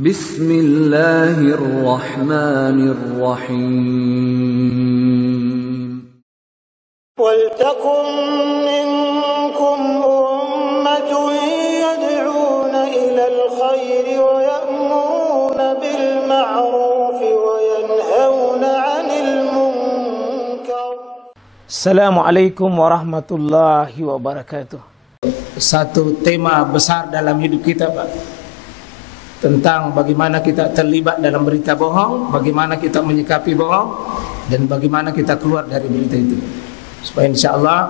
Bismillahirrahmanirrahim. Waltakum minkum ummatun yad'una ilal khairi wa ya'muruna bil ma'rufi wa yanhauna 'anil munkar. Assalamualaikum warahmatullahi wabarakatuh. Satu tema besar dalam hidup kita, Pak, tentang bagaimana kita terlibat dalam berita bohong, bagaimana kita menyikapi bohong, dan bagaimana kita keluar dari berita itu. Supaya insyaAllah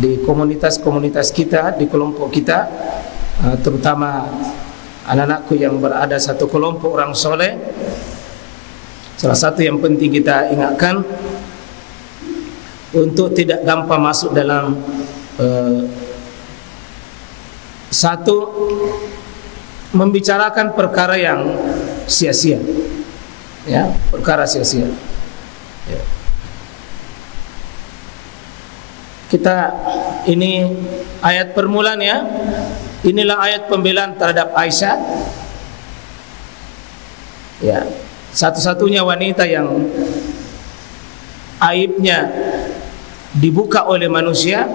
di komunitas-komunitas kita, di kelompok kita, terutama anak-anakku yang berada satu kelompok orang soleh, salah satu yang penting kita ingatkan untuk tidak gampang masuk dalam satu membicarakan perkara yang sia-sia, ya, perkara sia-sia. Ya. Kita ini ayat permulaan, ya. Inilah ayat pembelaan terhadap Aisyah. Ya, satu-satunya wanita yang aibnya dibuka oleh manusia,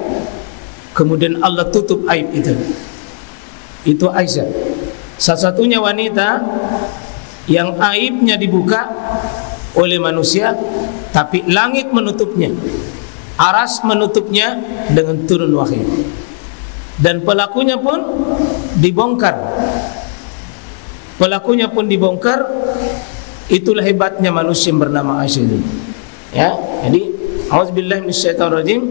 kemudian Allah tutup aib itu Aisyah. Satu-satunya wanita yang aibnya dibuka oleh manusia, tapi langit menutupnya, aras menutupnya dengan turun wahyu, dan pelakunya pun dibongkar. Pelakunya pun dibongkar. Itulah hebatnya manusia yang bernama Aisyah itu. Ya, jadi auzubillahi minasyaitonirrajim.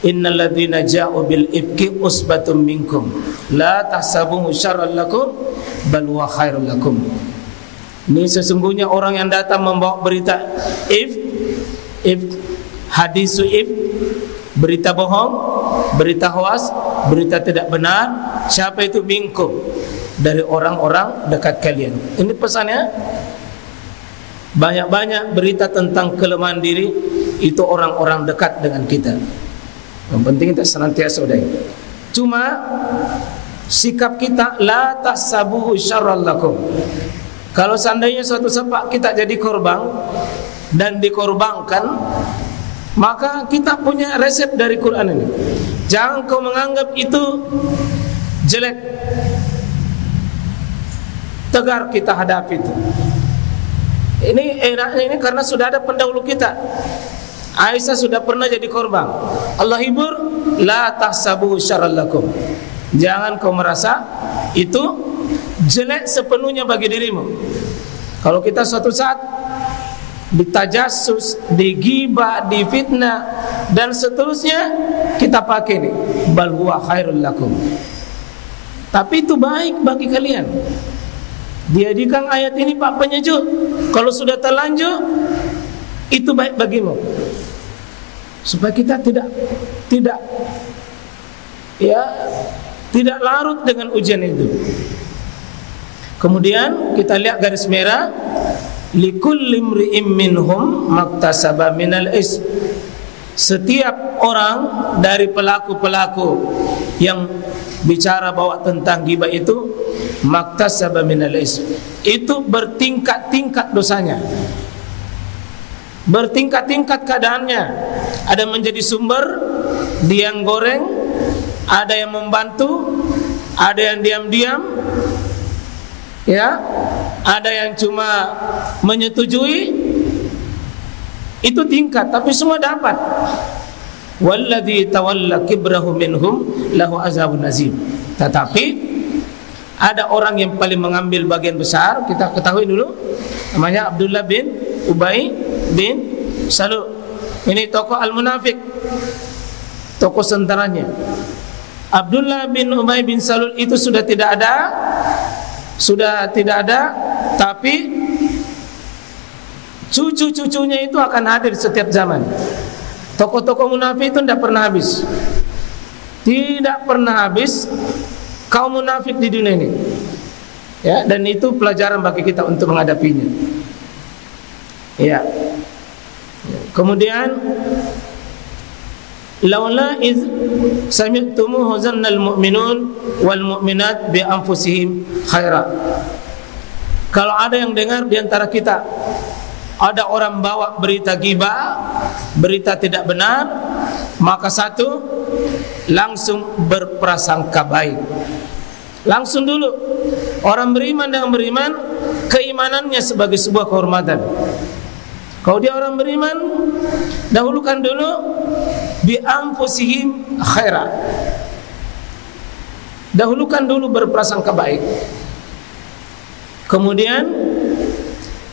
Innal ladzina ja'u bil ifki usbatun minkum la tahsabuhu syarran lakum bal huwa khairul lakum. Ini sesungguhnya orang yang datang membawa berita hadisu berita bohong, berita hoas, berita tidak benar. Siapa itu? Minkum, dari orang-orang dekat kalian. Ini pesannya. Banyak-banyak berita tentang kelemahan diri, itu orang-orang dekat dengan kita. Yang penting kita senantiasa udah. Cuma sikap kita la tahsabuhu syarran lakum. Kalau seandainya suatu saat kita jadi korban dan dikorbankan, maka kita punya resep dari Quran ini. Jangan kau menganggap itu jelek. Tegar kita hadapi itu. Ini enaknya ini karena sudah ada pendahulu kita. Aisyah sudah pernah jadi korban. Allah hibur, la tahsabuhu syarran lakum. Jangan kau merasa itu jelek sepenuhnya bagi dirimu. Kalau kita suatu saat ditajassus, digibah, difitnah dan seterusnya, kita pakai ini bal huwa khairul lakum. Tapi itu baik bagi kalian. Dijadikan ayat ini Pak penyejuk. Kalau sudah terlanjur, itu baik bagimu. Supaya kita tidak larut dengan ujian itu. Kemudian kita lihat garis merah, likulli imri'in minhum maktasaba minal ism. Setiap orang dari pelaku-pelaku yang bicara bawa tentang ghibah itu, maktasaba minal ism, itu bertingkat-tingkat dosanya, bertingkat-tingkat keadaannya. Ada menjadi sumber, dia yang goreng, ada yang membantu, ada yang diam-diam, ya, ada yang cuma menyetujui. Itu tingkat, tapi semua dapat. Walladzi tawalla kibrahu minhum lahu azabun azim. Tetapi ada orang yang paling mengambil bagian besar. Kita ketahui dulu, namanya Abdullah bin Ubay bin Salul. Ini tokoh al-munafik, tokoh sentaranya. Abdullah bin Ubay bin Salul itu sudah tidak ada, tapi cucu-cucunya itu akan hadir setiap zaman. Tokoh-tokoh munafik itu tidak pernah habis. Tidak pernah habis kaum munafik di dunia ini. Ya, dan itu pelajaran bagi kita untuk menghadapinya. Ya. Kemudian laula iz sami'tumuhu zannal mu'minun wal mu'minat bi anfusihim khaira Kalau ada yang dengar di antara kita, ada orang bawa berita ghibah, berita tidak benar, maka satu, langsung berprasangka baik. Langsung dulu, orang beriman dengan beriman, keimanannya sebagai sebuah kehormatan. Kalau dia orang beriman, dahulukan dulu bi anfusihim khaira. Dahulukan dulu berprasangka baik. Kemudian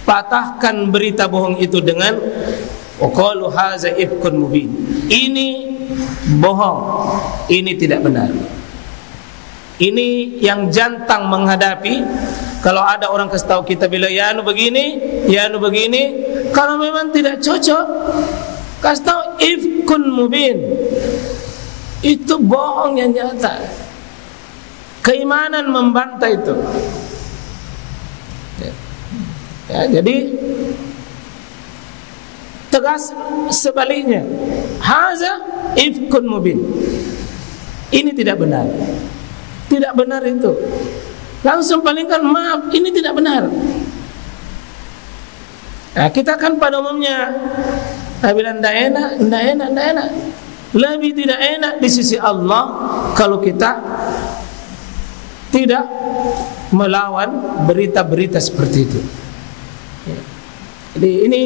patahkan berita bohong itu dengan waqalu hadza ifkun mubin. Ini bohong, ini tidak benar. Ini yang jantang menghadapi. Kalau ada orang kasih tahu kita bilang ya anu begini, ya anu begini, kalau memang tidak cocok, kasih tahu ifkun mubin. Itu bohong yang nyata. Keimanan membantah itu. Ya, jadi tegas sebaliknya. Haza ifkun mubin. Ini tidak benar. Tidak benar itu. Langsung palingkan, maaf, ini tidak benar. Nah, kita kan pada umumnya bilang tidak enak. Lebih tidak enak di sisi Allah kalau kita tidak melawan berita-berita seperti itu. Jadi ini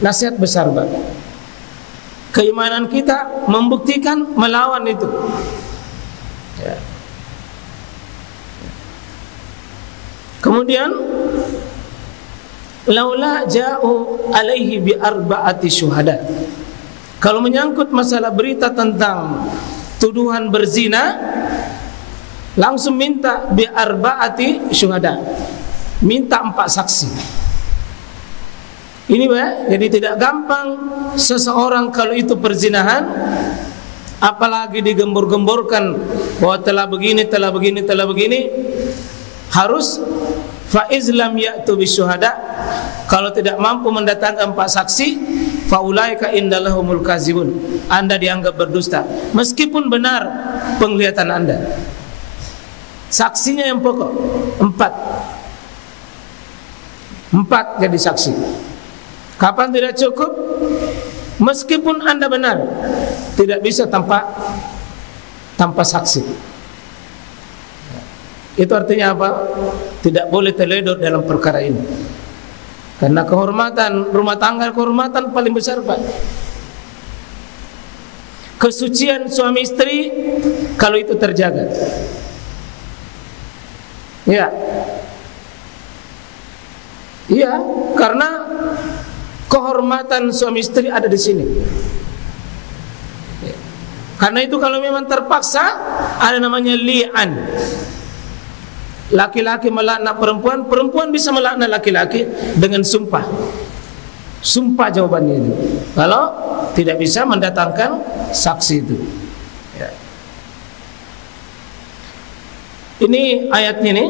nasihat besar, Pak. Keimanan kita membuktikan melawan itu. Ya. Kemudian laula ja'u alaihi bi arba'ati syuhada. Kalau menyangkut masalah berita tentang tuduhan berzina, langsung minta bi arba'ati syuhada. Minta 4 saksi. Ini Pak, jadi tidak gampang seseorang kalau itu perzinahan, apalagi digembor-gemborkan bahwa telah begini, harus fa izlam ya'tu bisyuhada. Kalau tidak mampu mendatangkan 4 saksi, fa ulaika indallahumul kazibun. Anda dianggap berdusta meskipun benar penglihatan Anda. Saksinya yang pokok 4 jadi saksi. Kapan tidak cukup? Meskipun Anda benar, tidak bisa tanpa saksi. Itu artinya apa? Tidak boleh teledor dalam perkara ini. Karena kehormatan rumah tangga, kehormatan paling besar, Pak. Kesucian suami istri kalau itu terjaga. Ya. Iya, karena kehormatan suami istri ada di sini. Karena itu kalau memang terpaksa, ada namanya li'an. Laki-laki melaknat perempuan, perempuan bisa melaknat laki-laki dengan sumpah. Sumpah jawabannya itu. Kalau tidak bisa mendatangkan saksi itu. Ya. Ini ayatnya nih.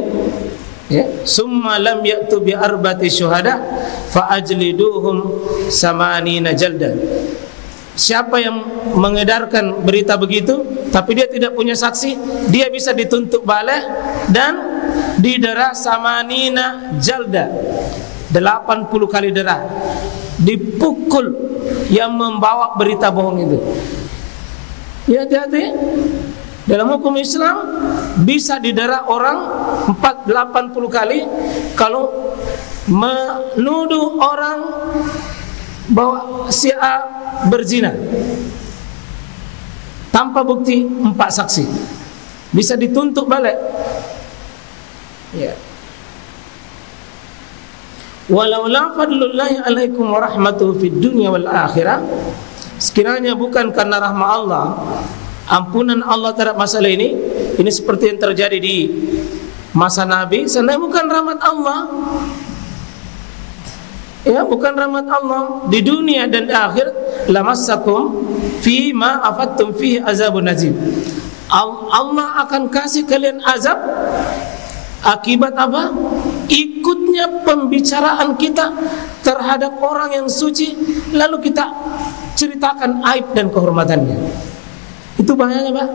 Ya, summa lam ya'tu bi arba'ati syuhada fa ajliduhum samanina jalda. Siapa yang mengedarkan berita begitu tapi dia tidak punya saksi, dia bisa dituntut balik dan didera samanina jalda, 80 kali dera, dipukul yang membawa berita bohong itu. Ya, hati-hati. Dalam hukum Islam bisa didera orang 80 kali kalau menuduh orang bahwa si A berzina tanpa bukti 4 saksi, bisa dituntut balik. Ya. Walau la fadlullahi alaikum wa rahmatuhu fid dunya wal akhirah, sekiranya bukan karena rahmat Allah, ampunan Allah terhadap masalah ini seperti yang terjadi di masa Nabi, sebenarnya bukan rahmat Allah. Ya, bukan rahmat Allah di dunia dan di akhirat, lamassakum fi ma afattum fihi azabun azim. Allah akan kasih kalian azab akibat apa? Ikutnya pembicaraan kita terhadap orang yang suci, lalu kita ceritakan aib dan kehormatannya. Itu bahayanya, Pak.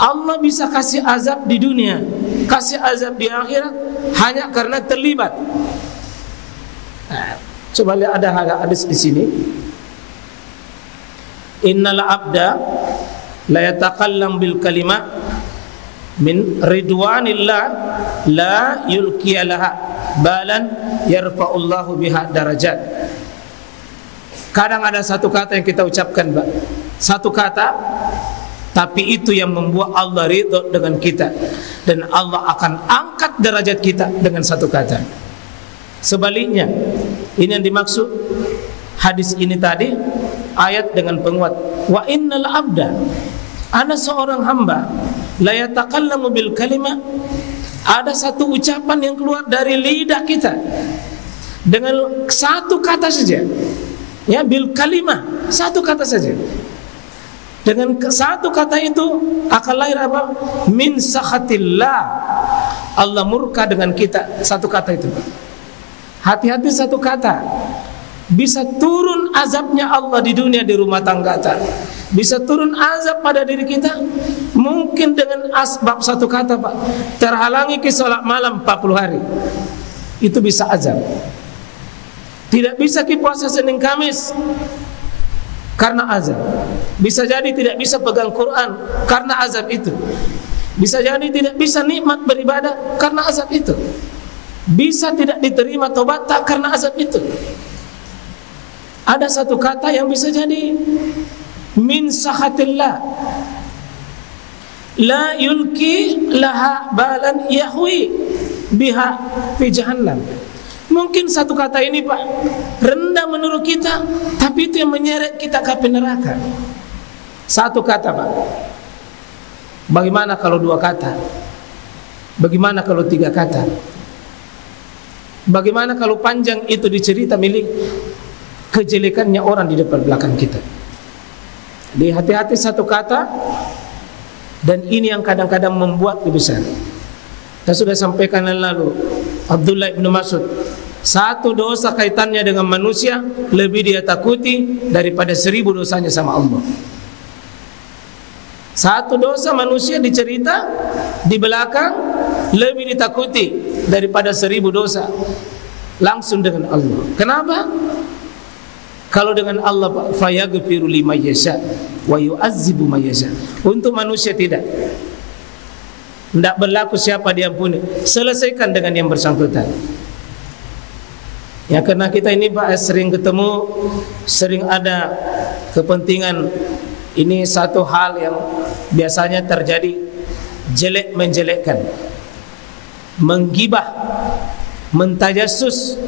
Allah bisa kasih azab di dunia, kasih azab di akhirat hanya karena terlibat. Nah, coba lihat ada hadis di sini. Innal abda la yatakallam bil kalimat min ridwanillah la yulqiyalaha balan yarfa'ullahu biha darajat. Kadang ada satu kata yang kita ucapkan, Pak. Satu kata, tapi itu yang membuat Allah ridho dengan kita, dan Allah akan angkat derajat kita dengan satu kata. Sebaliknya, ini yang dimaksud hadis ini tadi, ayat dengan penguat. Wa innal abda, ada seorang hamba, la yatakallamu bil kalimah, ada satu ucapan yang keluar dari lidah kita dengan satu kata saja. Ya, bil kalimah, satu kata saja. Dengan satu kata itu akan lahir apa? Min sakhatillah, Allah murka dengan kita. Satu kata itu. Hati-hati, satu kata bisa turun azabnya Allah di dunia, di rumah tangga kita. Bisa turun azab pada diri kita. Mungkin dengan asbab satu kata, Pak, terhalangi ke salat malam 40 hari. Itu bisa azab. Tidak bisa ke puasa Senin Kamis karena azab. Bisa jadi tidak bisa pegang Quran karena azab itu. Bisa jadi tidak bisa nikmat beribadah karena azab itu. Bisa tidak diterima tobat tak karena azab itu. Ada satu kata yang bisa jadi min sakhatillah, la yulki laha balan yahwi biha fi jahannam. Mungkin satu kata ini, Pak, rendah menurut kita, tapi itu yang menyeret kita ke neraka. Satu kata, Pak. Bagaimana kalau dua kata? Bagaimana kalau tiga kata? Bagaimana kalau panjang itu dicerita milik kejelekannya orang di depan belakang kita? Di hati-hati satu kata, dan ini yang kadang-kadang membuat besar. Kita sudah sampaikan lalu, Abdullah bin Mas'ud, satu dosa kaitannya dengan manusia lebih dia takuti daripada 1000 dosanya sama Allah. Satu dosa manusia dicerita di belakang lebih ditakuti daripada 1000 dosa langsung dengan Allah. Kenapa? Kalau dengan Allah, Pak, fayaghfiru liman yasha wa yu'azzibu man yasha. Untuk manusia tidak berlaku siapa diampuni, selesaikan dengan yang bersangkutan. Ya, karena kita ini, Pak, sering ketemu, sering ada kepentingan. Ini satu hal yang biasanya terjadi, jelek menjelekkan, menggibah, mentajassus,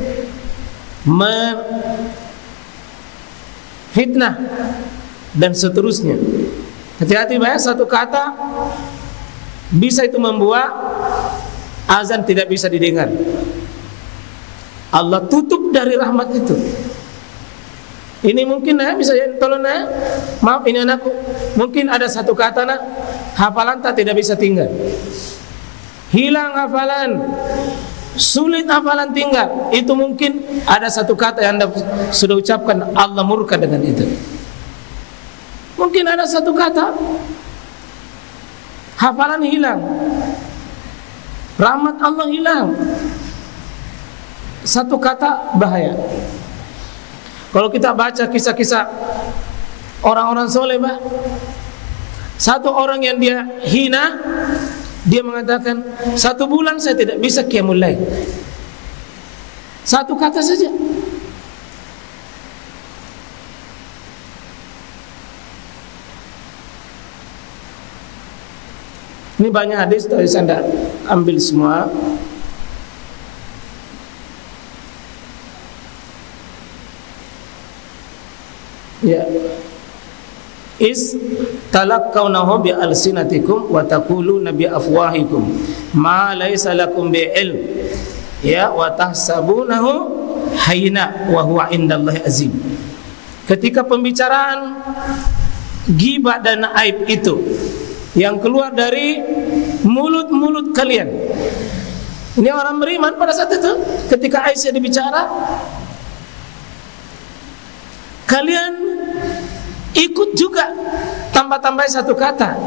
fitnah, dan seterusnya. Hati-hati, Pak, satu kata bisa itu membuat azan tidak bisa didengar. Allah tutup dari rahmat itu. Ini mungkin bisa jadi, tolong maaf ini anakku, mungkin ada satu kata hafalan tak tidak bisa tinggal. Hilang hafalan, sulit hafalan tinggal. Itu mungkin ada satu kata yang Anda sudah ucapkan, Allah murka dengan itu. Mungkin ada satu kata hafalan hilang, rahmat Allah hilang. Satu kata bahaya. Kalau kita baca kisah-kisah orang-orang soleh, Pak, satu orang yang dia hina, dia mengatakan 1 bulan saya tidak bisa qiyamul lail. Satu kata saja. Ini banyak hadis, tapi saya tidak ambil semua. Ya, is talaqqawnahu bi alsinatikum wa taquluna bi afwahikum ma laysa lakum bi ilm, ya, wa tahsabunahu hayna wa huwa indallahi azim. Ketika pembicaraan ghibah dan aib itu yang keluar dari mulut-mulut kalian, ini orang beriman pada saat itu, ketika Aisyah dibicara, kalian ikut juga tambah-tambah satu kata.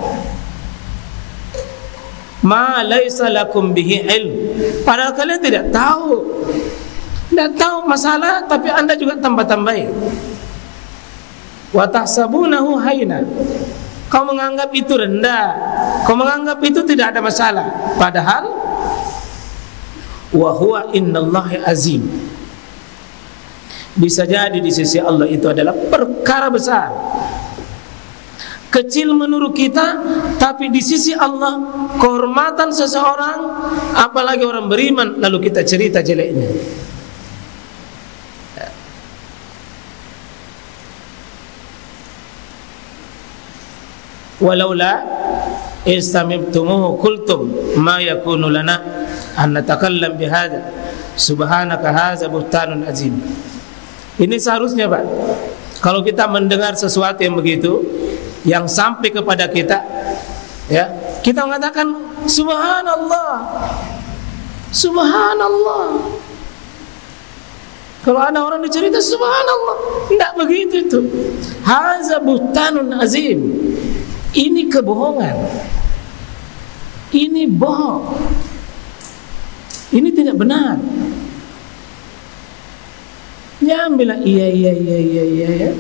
ma laisa lakum bihi ilm. Padahal kalian tidak tahu. Tidak tahu masalah, tapi Anda juga tambah-tambahin. Wa tahsabunahu hayna. Kau menganggap itu rendah, kau menganggap itu tidak ada masalah, padahal wa huwa innallahi azim. Bisa jadi di sisi Allah itu adalah perkara besar. Kecil menurut kita, tapi di sisi Allah kehormatan seseorang, apalagi orang beriman, lalu kita cerita jeleknya. Walaula istamibtumuhu qultum ma yakunu lana an natakallam bihadza subhanaka hadza buhtanun azim. Ini seharusnya, Pak, kalau kita mendengar sesuatu yang begitu yang sampai kepada kita, ya, kita mengatakan subhanallah. Subhanallah. Kalau ada orang dicerita subhanallah, tidak begitu itu. Hadza buhtanun azim. Ini kebohongan. Ini bohong. Ini tidak benar. Jangan bilang iya.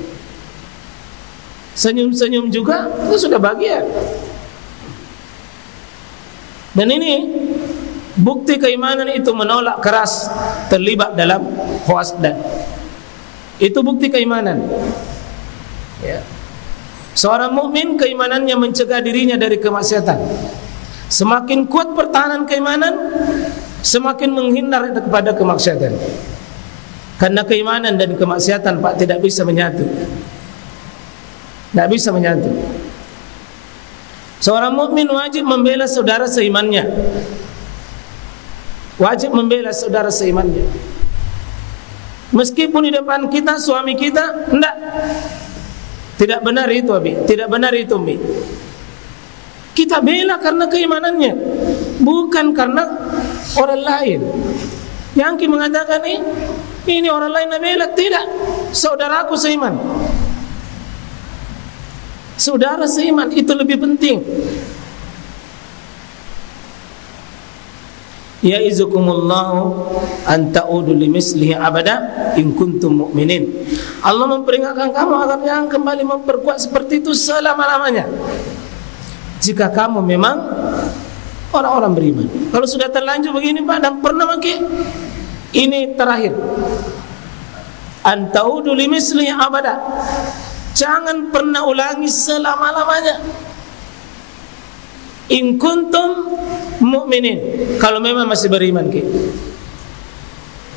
Senyum-senyum juga itu sudah bagian. Dan ini bukti keimanan itu menolak keras terlibat dalam husdan. Itu bukti keimanan. Ya. Seorang mukmin keimanannya mencegah dirinya dari kemaksiatan. Semakin kuat pertahanan keimanan, semakin menghindar kepada kemaksiatan. Karena keimanan dan kemaksiatan, Pak, tidak bisa menyatu. Tidak bisa menyatu. Seorang mukmin wajib membela saudara seimannya. Wajib membela saudara seimannya. Meskipun di depan kita, suami kita, tidak. Tidak benar itu, Abi. Tidak benar itu, Umi. Kita bela karena keimanannya, bukan karena orang lain. Yang kita mengatakan ini orang lain bela, tidak. Saudaraku seiman. Saudara seiman itu lebih penting. Ya'izukumullahu an ta'udu limislihi abada in kuntum mu'minin. Allah memperingatkan kamu agar jangan kembali memperkuat seperti itu selama-lamanya, jika kamu memang orang-orang beriman. Kalau sudah terlanjur begini, Pak, dan pernah pakai, ini terakhir. An ta'udu limislihi abada. Jangan pernah ulangi selama-lamanya. In kuntum mu'minin, kalau memang masih beriman,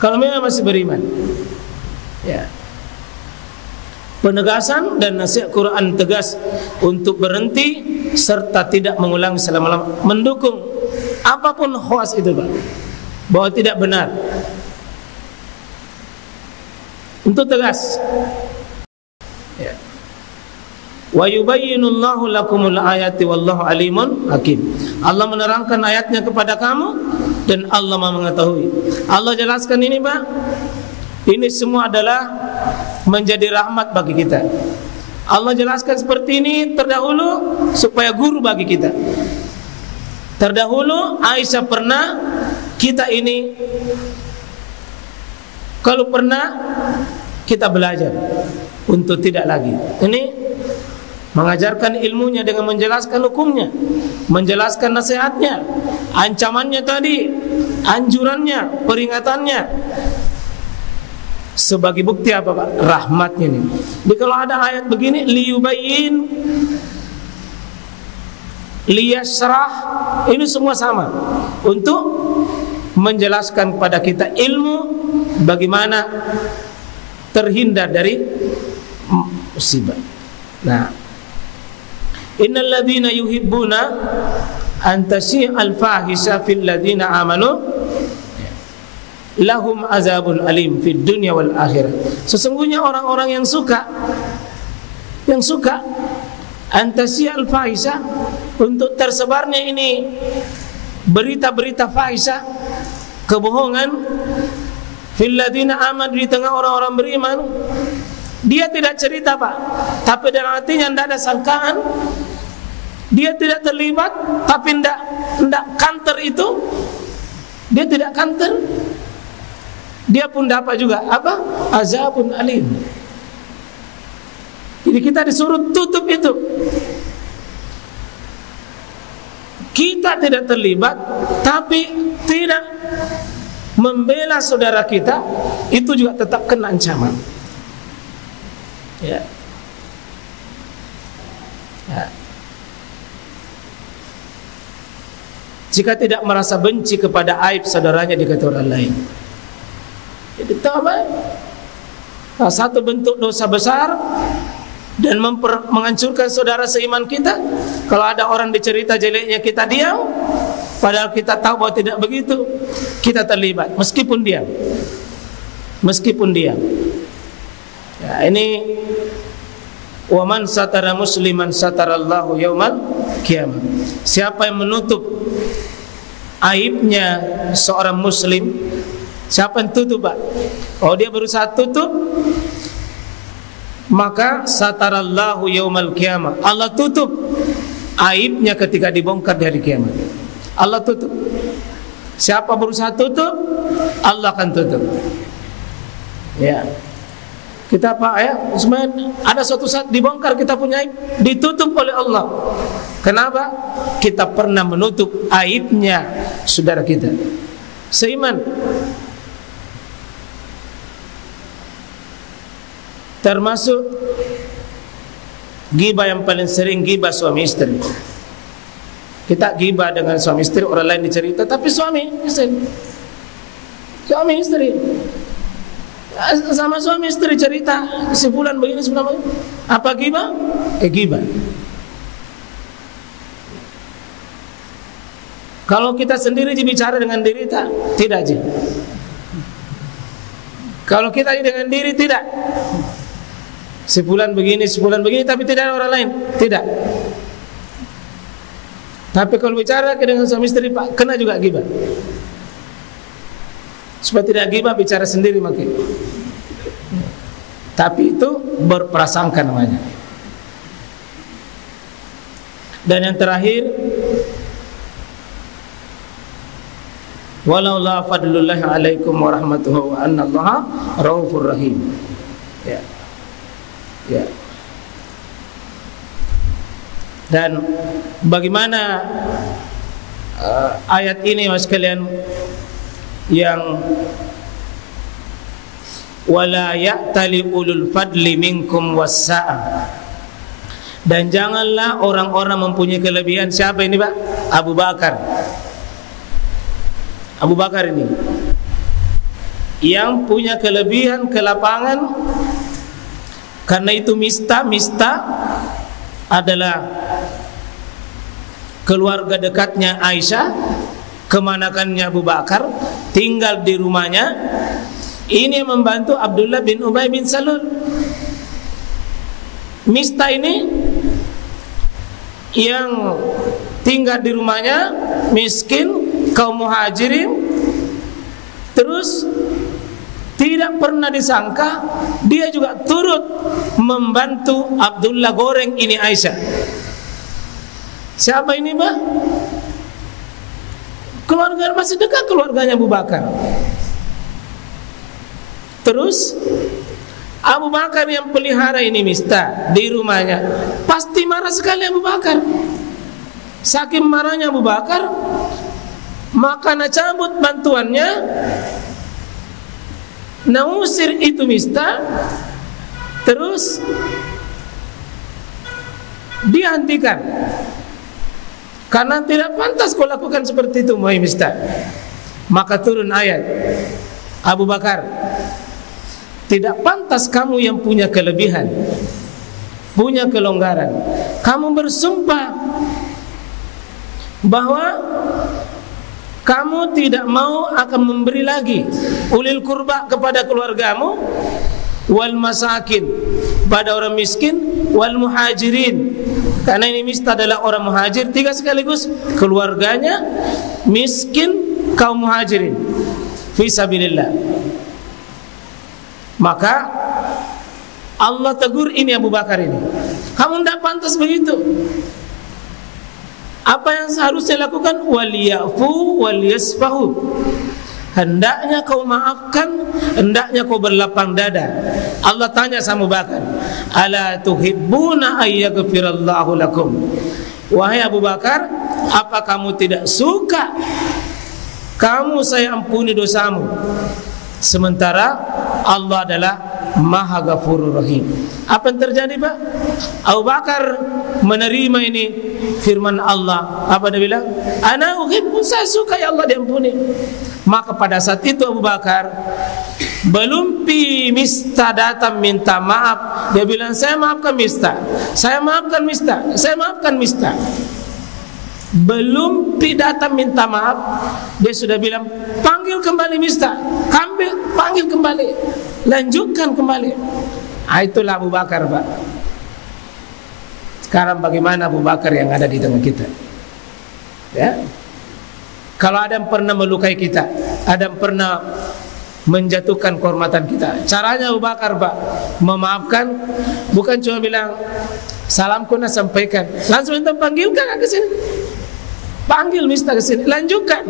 kalau memang masih beriman, ya. Penegasan dan nasihat Quran tegas untuk berhenti serta tidak mengulangi selama-lamanya, mendukung apapun hoas itu, Pak, bahwa tidak benar. Untuk tegas, ya. Wa yubayyinullahu lakumul ayati wallahu alimun hakim. Allah menerangkan ayatnya kepada kamu dan Allah Maha mengetahui. Allah jelaskan ini, Pak. Ini semua adalah menjadi rahmat bagi kita. Allah jelaskan seperti ini terdahulu supaya guru bagi kita. Terdahulu Aisyah pernah, kita ini kalau pernah kita belajar untuk tidak lagi. Ini mengajarkan ilmunya dengan menjelaskan hukumnya, menjelaskan nasihatnya, ancamannya tadi, anjurannya, peringatannya. Sebagai bukti apa, Pak? Rahmatnya nih. Jadi kalau ada ayat begini, liyubayyin, liyasrah, ini semua sama untuk menjelaskan kepada kita ilmu bagaimana terhindar dari musibah. Nah, innal ladzina yuhibbuna an tashi'al fahisha fil ladzina amanu lahum azabun alim fid dunya wal akhirah. Sesungguhnya orang-orang yang suka an tashi'al fahisha, untuk tersebarnya ini berita-berita fahisha, kebohongan, fil ladzina amanu, di tengah orang-orang beriman. Dia tidak cerita, Pak, tapi dalam hatinya tidak ada sangkaan. Dia tidak terlibat, tapi tidak tidak kanter itu, dia tidak kanter, dia pun dapat juga apa? Azabun alim. Jadi kita disuruh tutup itu. Kita tidak terlibat, tapi tidak membela saudara kita, itu juga tetap kena ancaman. Ya. Ya. Jika tidak merasa benci kepada aib saudaranya di kata orang lain, jadi tahu apa? Satu bentuk dosa besar dan menghancurkan saudara seiman kita. Kalau ada orang dicerita jeleknya kita diam, padahal kita tahu bahwa tidak begitu, kita terlibat meskipun diam. Ya, ini wa man satara musliman satarallahu yaumal qiyamah. Siapa yang menutup aibnya seorang muslim, siapa yang tutup, Pak? Oh, dia berusaha tutup, maka satarallahu yaumal qiyamah. Allah tutup aibnya ketika dibongkar di hari kiamat. Allah tutup. Siapa berusaha tutup, Allah akan tutup. Ya. Kita apa ya? Sebenarnya ada suatu saat dibongkar kita punya aib, ditutup oleh Allah. Kenapa? Kita pernah menutup aibnya saudara kita seiman. Termasuk ghibah yang paling sering, ghibah suami istri. Kita ghibah dengan suami istri, orang lain dicerita, tapi suami istri sama suami istri cerita, sebulan begini sebulan begini. Apa ghibah? Ghibah. Kalau kita sendiri bicara dengan diri tidak Ji. Kalau kita dengan diri tidak. Sebulan begini, tapi tidak ada orang lain, tidak. Tapi kalau bicara dengan suami istri, Pak, kena juga ghibah. Supaya tidak ghibah, bicara sendiri makin. Tapi itu berprasangka namanya. Dan yang terakhir, walaula fadlullahi alaikum warahmatuhu wa annallaha raufur rahim. Ya. Ya. Dan bagaimana ayat ini mas sekalian, yang wala ya'tali ulul fadli minkum wassa'ah, dan janganlah orang-orang mempunyai kelebihan. Siapa ini, Pak? Abu Bakar. Abu Bakar ini yang punya kelebihan, kelapangan. Karena itu Mista adalah keluarga dekatnya Aisyah, kemanakannya Abu Bakar, tinggal di rumahnya. Ini yang membantu Abdullah bin Ubay bin Salul. Mista ini yang tinggal di rumahnya, miskin, kaum muhajirin, terus tidak pernah disangka dia juga turut membantu Abdullah goreng ini Aisyah. Siapa ini, Mbak? Keluarga masih dekat, keluarganya Abu Bakar. Terus Abu Bakar yang pelihara ini Mista di rumahnya, pasti marah sekali Abu Bakar. Saking marahnya Abu Bakar, maka cabut bantuannya, usir itu Mista, terus dihentikan. Karena tidak pantas kau lakukan seperti itu, wahai Mista. Maka turun ayat, Abu Bakar, tidak pantas kamu yang punya kelebihan, punya kelonggaran, kamu bersumpah bahwa kamu tidak mau akan memberi lagi ulil kurba kepada keluargamu, wal masakin pada orang miskin, wal muhajirin, karena ini Mista adalah orang muhajir, tiga sekaligus, keluarganya miskin, kaum muhajirin, fisabilillah. Maka Allah tegur ini Abu Bakar ini, kamu tidak pantas begitu. Apa yang seharusnya lakukan? Waliyafu waliyasfahu. Hendaknya kau maafkan, hendaknya kau berlapang dada. Allah tanya sama Abu Bakar, ala tuhibbuna ayyaghfirallahu lakum? Wahai Abu Bakar, apa kamu tidak suka kamu saya ampuni dosamu, sementara Allah adalah Maha Ghafurur Rahim? Apa yang terjadi, Pak? Abu Bakar menerima ini firman Allah. Apa dia bilang? Ana uhibbu, saya suka ya Allah diampuni. Maka pada saat itu Abu Bakar belum Mista datang minta maaf, dia bilang saya maafkan Mista, saya maafkan Mista, saya maafkan Mista. Belum datang minta maaf, dia sudah bilang panggil kembali Mista, panggil kembali, lanjutkan kembali. Itulah Abu Bakar, Pak. Sekarang bagaimana Abu Bakar yang ada di tengah kita? Ya. Kalau ada yang pernah melukai kita, ada yang pernah menjatuhkan kehormatan kita, caranya Abu Bakar, Pak, memaafkan. Bukan cuma bilang salamku nak sampaikan, langsung minta panggilkan ke sini, panggil Mista ke sini, lanjutkan.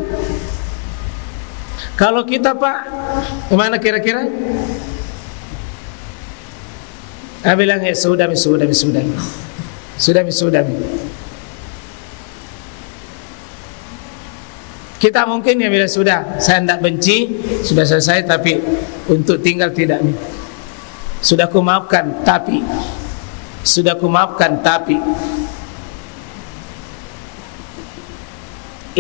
Kalau kita, Pak, gimana kira-kira? Bilang sudah. Kita mungkin ya bila sudah, saya tidak benci, sudah selesai, tapi untuk tinggal tidak nih. Sudah ku maafkan, tapi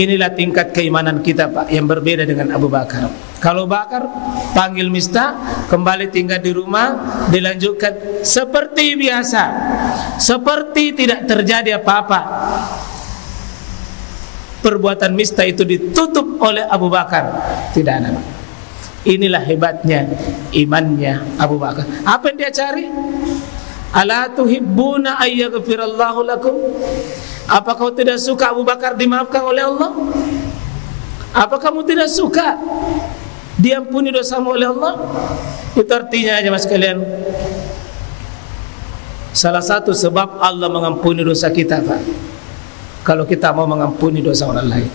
inilah tingkat keimanan kita, Pak, yang berbeda dengan Abu Bakar. Kalau Bakar panggil Mista, kembali tinggal di rumah, dilanjutkan seperti biasa, seperti tidak terjadi apa-apa. Perbuatan Mista itu ditutup oleh Abu Bakar, tidak ada. Inilah hebatnya imannya Abu Bakar. Apa yang dia cari? Ala tuhibbuna ayyaghfirallahu lakum? Apa kau tidak suka Abu Bakar dimaafkan oleh Allah? Apa kamu tidak suka diampuni dosamu oleh Allah? Itu artinya aja, mas kalian, salah satu sebab Allah mengampuni dosa kita, Pak, kalau kita mau mengampuni dosa orang lain.